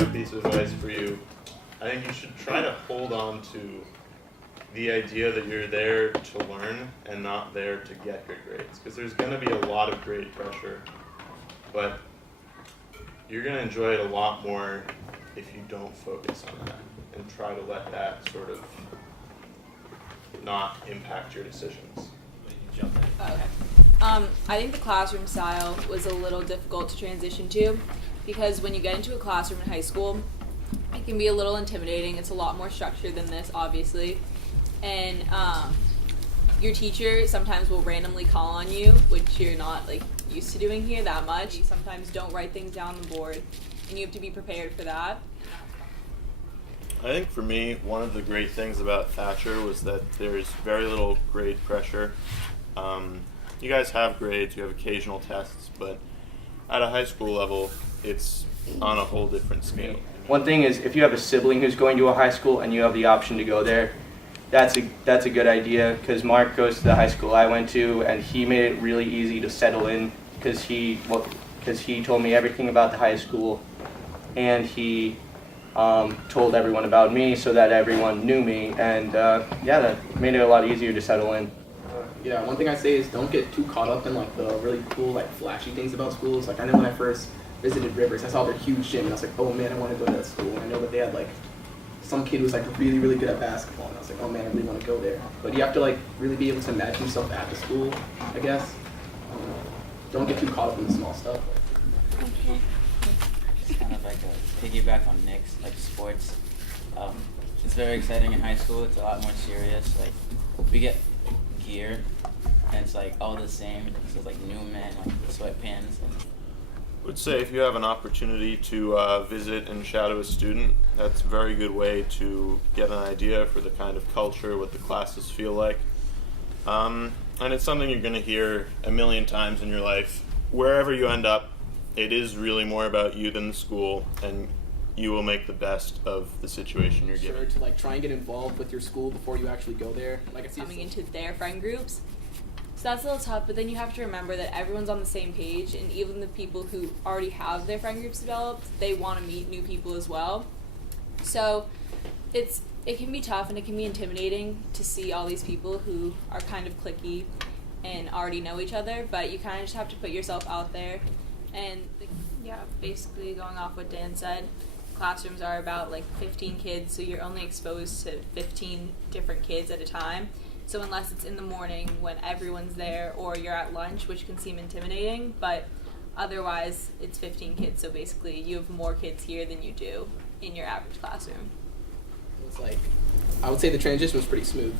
have a piece of advice for you. I think you should try to hold on to the idea that you're there to learn and not there to get good grades. Because there's going to be a lot of grade pressure, but you're going to enjoy it a lot more if you don't focus on that and try to let that sort of not impact your decisions. Okay. I think the classroom style was a little difficult to transition to because when you get into a classroom in high school, it can be a little intimidating. It's a lot more structured than this, obviously. And your teacher sometimes will randomly call on you, which you're not used to doing here that much. You sometimes don't write things down on the board, and you have to be prepared for that. I think for me, one of the great things about Thacher was that there's very little grade pressure. You guys have grades, you have occasional tests, but at a high school level, it's on a whole different scale. One thing is, if you have a sibling who's going to a high school and you have the option to go there, that's a good idea, because Mark goes to the high school I went to, and he made it really easy to settle in, because he told me everything about the high school, and he told everyone about me so that everyone knew me, and that made it a lot easier to settle in. Yeah, one thing I say is don't get too caught up in the really cool flashy things about schools. I know when I first visited Rivers, I saw their huge gym and I was like, oh man, I want to go to that school. And I know that they had some kid who was really, really good at basketball, and I was like, oh man, I really want to go there. But you have to really be able to imagine yourself at the school, I guess. Don't get too caught up in the small stuff. Okay. Just kind of a piggyback on Nick's sports. It's very exciting in high school. It's a lot more serious. We get gear, and it's all the same. So it's Newman, sweatpants. I would say if you have an opportunity to visit and shadow a student, that's a very good way to get an idea for the kind of culture, what the classes feel like. And it's something you're going to hear a million times in your life. Wherever you end up, it is really more about you than the school, and you will make the best of the situation you're given. Sure, to try and get involved with your school before you actually go there. I see coming into their friend groups. So that's a little tough, but then you have to remember that everyone's on the same page, and even the people who already have their friend groups developed, they want to meet new people as well. So it can be tough and it can be intimidating to see all these people who are kind of cliquey and already know each other, but you kind of just have to put yourself out there. And basically going off what Dan said, classrooms are about 15 kids, so you're only exposed to 15 different kids at a time. So unless it's in the morning when everyone's there, or you're at lunch, which can seem intimidating, but otherwise it's 15 kids, so basically you have more kids here than you do in your average classroom. It's I would say the transition was pretty smooth.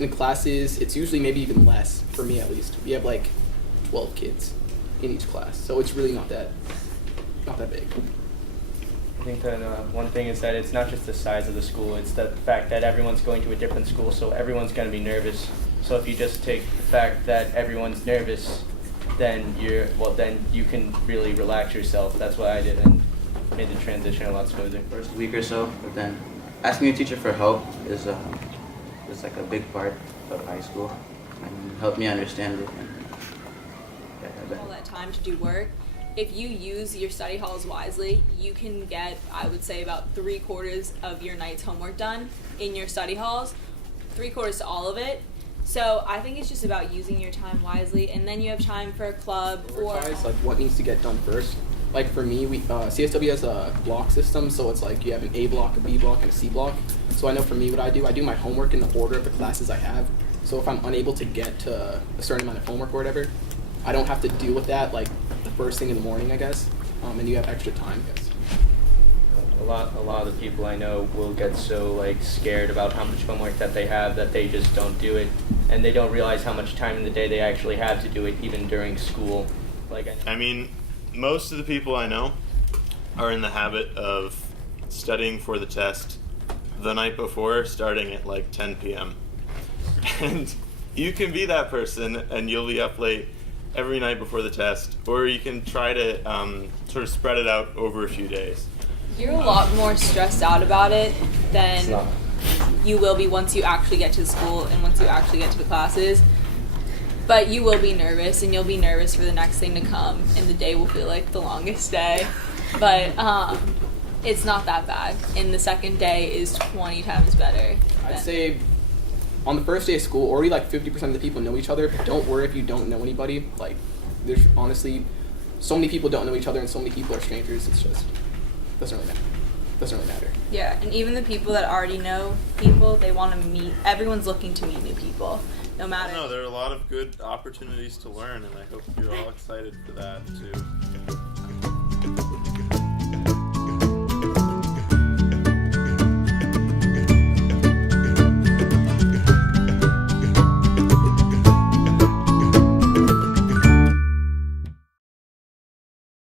In classes, it's usually maybe even less, for me at least. We have 12 kids in each class, so it's really not that big. I think that one thing is that it's not just the size of the school, it's the fact that everyone's going to a different school, so everyone's going to be nervous. So if you just take the fact that everyone's nervous, then you can really relax yourself. That's what I did, and made the transition a lot smoother. First week or so, but then asking your teacher for help is a big part of high school, and helped me understand it. All that time to do work. If you use your study halls wisely, you can get, I would say, about 3/4 of your night's homework done in your study halls, 3/4 to all of it. So I think it's just about using your time wisely, and then you have time for a club or what needs to get done first. For me, CSW has a block system, so it's you have an A block, a B block, and a C block. So I know for me what I do my homework in the order of the classes I have. So if I'm unable to get to a certain amount of homework or whatever, I don't have to deal with that the first thing in the morning, I guess, and you have extra time, I guess. A lot of the people I know will get so scared about how much homework that they have that they just don't do it, and they don't realize how much time in the day they actually have to do it, even during school. Most of the people I know are in the habit of studying for the test the night before, starting at 10 p.m. And you can be that person, and you'll be up late every night before the test, or you can try to sort of spread it out over a few days. You're a lot more stressed out about it than you will be once you actually get to the school and once you actually get to the classes. But you will be nervous, and you'll be nervous for the next thing to come, and the day will feel like the longest day. But it's not that bad. And the second day is 20 times better. I'd say on the first day of school, already like 50% of the people know each other, but don't worry if you don't know anybody. Like, there's honestly, so many people don't know each other and so many people are strangers. It's just, doesn't really matter. Yeah, and even the people that already know people, they want to meet, everyone's looking to meet new people, no matter. No, there are a lot of good opportunities to learn, and I hope you're all excited for that too.